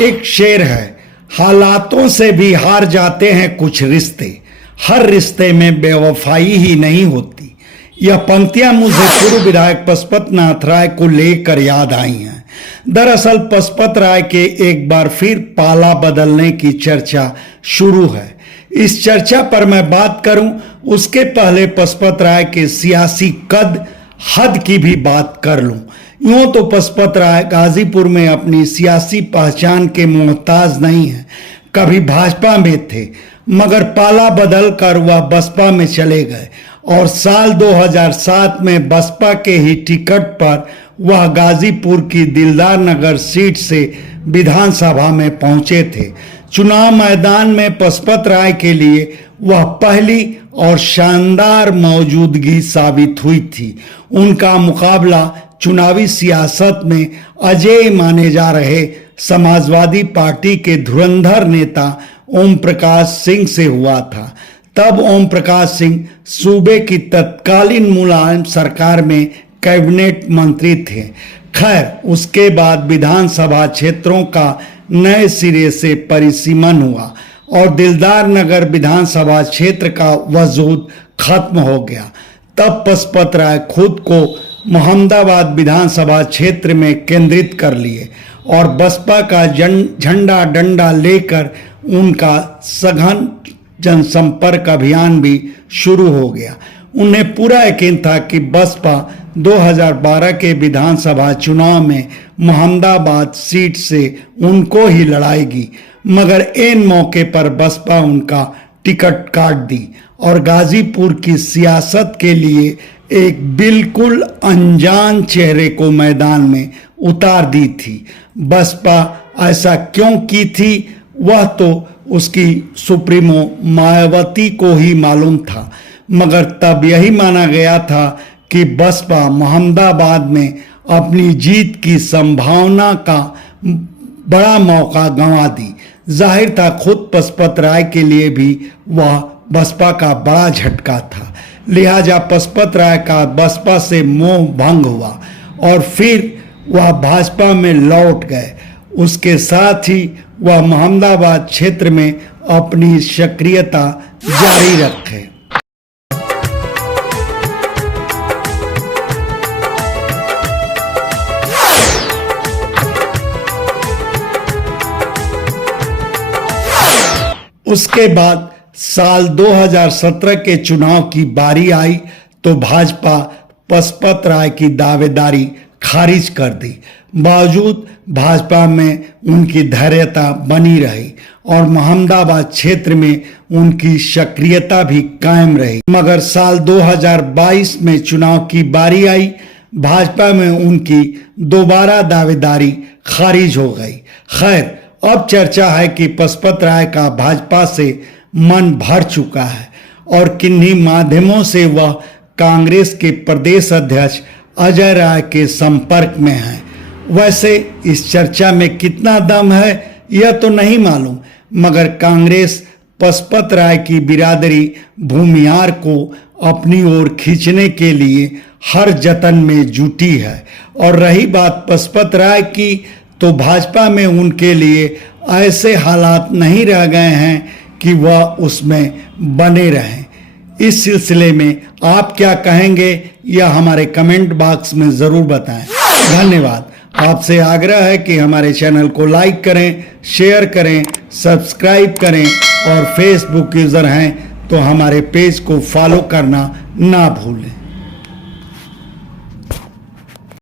एक शेर है, हालातों से भी हार जाते हैं कुछ रिश्ते, हर रिश्ते में बेवफाई ही नहीं होती। यह पंक्तियां मुझे पूर्व विधायक पशुपत नाथ राय को लेकर याद आई हैं। दरअसल पशुपत राय के एक बार फिर पाला बदलने की चर्चा शुरू है। इस चर्चा पर मैं बात करूं उसके पहले पशुपत राय के सियासी कद हद की भी बात कर लूं। यूं तो पशुपत राय गाजीपुर में अपनी सियासी पहचान के मोहताज नहीं है। कभी भाजपा में थे मगर पाला बदल कर वह बसपा में चले गए और साल 2007 में बसपा के ही टिकट पर वह गाजीपुर की दिलदार नगर सीट से विधानसभा में पहुंचे थे। चुनाव मैदान में पशुपत राय के लिए वह पहली और शानदार मौजूदगी साबित हुई थी। उनका मुकाबला चुनावी सियासत में अजेय माने जा रहे समाजवादी पार्टी के धुरंधर नेता ओम प्रकाश सिंह से हुआ था। तब ओम प्रकाश सिंह सूबे की तत्कालीन मुलायम सरकार में कैबिनेट मंत्री थे। खैर, उसके बाद विधानसभा क्षेत्रों का नए सिरे से परिसीमन हुआ और दिलदार नगर विधानसभा क्षेत्र का वजूद खत्म हो गया। तब पशुपत राय खुद को मोहम्मदाबाद विधानसभा क्षेत्र में केंद्रित कर लिए और बसपा का झंडा डंडा लेकर उनका सघन जनसंपर्क अभियान भी शुरू हो गया। उन्हें पूरा यकीन था कि बसपा 2012 के विधानसभा चुनाव में मोहम्मदाबाद सीट से उनको ही लड़ाएगी, मगर ऐन मौके पर बसपा उनका टिकट काट दी और गाजीपुर की सियासत के लिए एक बिल्कुल अनजान चेहरे को मैदान में उतार दी थी। बसपा ऐसा क्यों की थी वह तो उसकी सुप्रीमो मायावती को ही मालूम था, मगर तब यही माना गया था कि बसपा मोहम्मदाबाद में अपनी जीत की संभावना का बड़ा मौका गंवा दी। जाहिर था खुद पशुपत राय के लिए भी वह बसपा का बड़ा झटका था। लिहाजा पशुपत राय का बसपा से मोह भंग हुआ और फिर वह भाजपा में लौट गए। उसके साथ ही वह मोहम्मदाबाद क्षेत्र में अपनी सक्रियता जारी रखे। उसके बाद साल 2017 के चुनाव की बारी आई तो भाजपा पशुपत राय की दावेदारी खारिज कर दी। बावजूद भाजपा में उनकी धैर्यता बनी रही और मोहम्मदाबाद क्षेत्र में उनकी सक्रियता भी कायम रही। मगर साल 2022 में चुनाव की बारी आई, भाजपा में उनकी दोबारा दावेदारी खारिज हो गई। खैर, अब चर्चा है कि पशुपत राय का भाजपा से मन भर चुका है और किन्हीं माध्यमों से वह कांग्रेस के प्रदेश अध्यक्ष अजय राय के संपर्क में हैं। वैसे इस चर्चा में कितना दम है यह तो नहीं मालूम, मगर कांग्रेस पशुपत राय की बिरादरी भूमिहार को अपनी ओर खींचने के लिए हर जतन में जुटी है। और रही बात पशुपत राय की, तो भाजपा में उनके लिए ऐसे हालात नहीं रह गए हैं कि वह उसमें बने रहें। इस सिलसिले में आप क्या कहेंगे यह हमारे कमेंट बॉक्स में ज़रूर बताएं। धन्यवाद। आपसे आग्रह है कि हमारे चैनल को लाइक करें, शेयर करें, सब्सक्राइब करें और फेसबुक यूज़र हैं तो हमारे पेज को फॉलो करना ना भूलें।